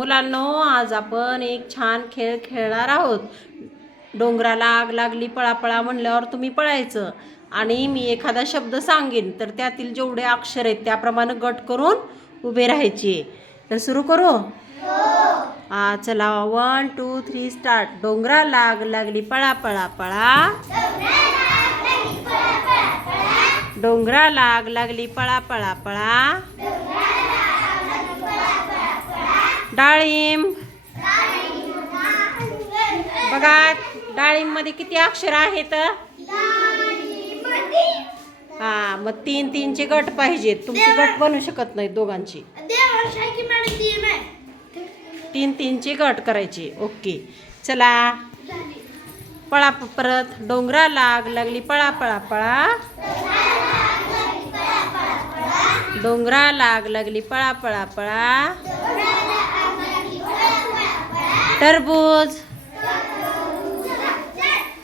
मुलांनो, आज आपण एक छान खेळ खेळणार आहोत. डोंगराला आग लागली पळापळा म्हणल्यावर तुम्ही पळायचं आणि मी एखादा शब्द सांगेन तर त्यातील जेवढे अक्षर आहेत त्याप्रमाणे गट करून उभे राहायचे. तर सुरू करू? चला 1 2 3 स्टार्ट. डोंगराला आग लागली पळापळा पळा. डोंगराला आग लागली पळापळा पळा. डाळिंब. बघा डाळिंब मध्ये किती अक्षर आहेत? मग 3 3 चे गट पाहिजेत. तुमचे गट बनू शकत नाहीत दोघांची. 3 3 चे गट करायचे. ओके चला पळा परत. डोंगराला आग लागली पळा पळा पळा. डोंगराला आग लागली पळा पळा पळा. टरबूज.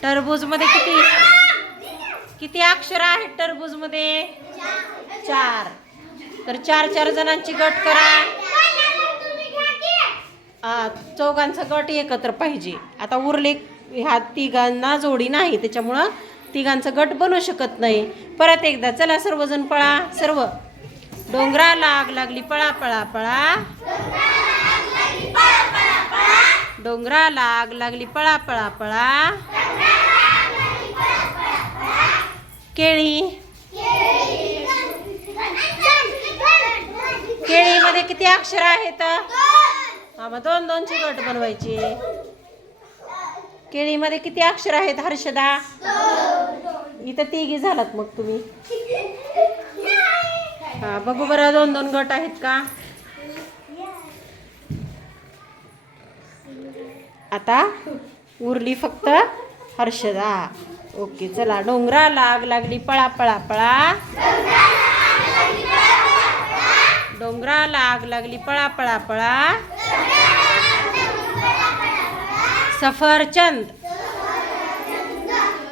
टरबूज मध्ये किती अक्षर आहेत टरबूज मध्ये? 4. तर 4 4 जणांची गट करा. चौघांचा गट एकत्र पाहिजे. आता उरले ह्या तिघांना जोडी नाही त्याच्यामुळं तिघांचा गट बनू शकत नाही. परत एकदा चला सर्वजण पळा. सर्व. डोंगराला आग लागली पळा पळा पळा. डोंगराला आग लागली पळा पळा पळा. केळी. केळीमध्ये किती अक्षर आहेत? मग 2 2 चे गट बनवायचे. केळीमध्ये किती अक्षर आहेत हर्षदा? इथं 3 झालात मग तुम्ही. बघू बरं 2 2 गट आहेत का? आता उरली फक्त हर्षदा. ओके चला. डोंगराला आग लागली पळा पळा पळा. डोंगराला आग लागली पळा पळा पळा. सफरचंद.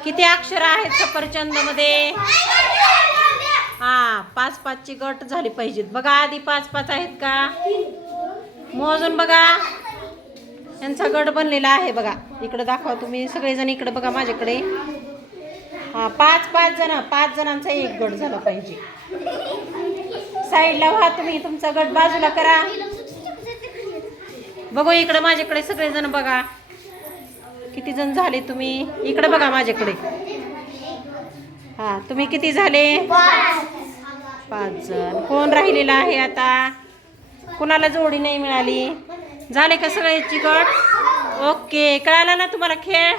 किती अक्षर आहेत सफरचंद मध्ये? 5 5 ची गट झाली पाहिजेत. बघा आधी 5 5 आहेत का? मोजून बघा. यांचा गट बनलेला आहे बघा. इकडे दाखवा तुम्ही सगळेजण. इकडे बघा माझ्याकडे. 5 5 जण. 5 जणांचा एक गट झाला पाहिजे. साईडला व्हा तुम्ही. तुमचा गट बाजूला करा. बघू इकडे माझ्याकडे सगळेजण बघा. किती जण झाले तुम्ही? इकडे बघा माझ्याकडे. तुम्ही किती झाले? 5 जण. कोण राहिलेला आहे आता? कुणाला जोडी नाही मिळाली? झाले का सगळ्याची गट? ओके कळाला ना तुम्हाला खेळ?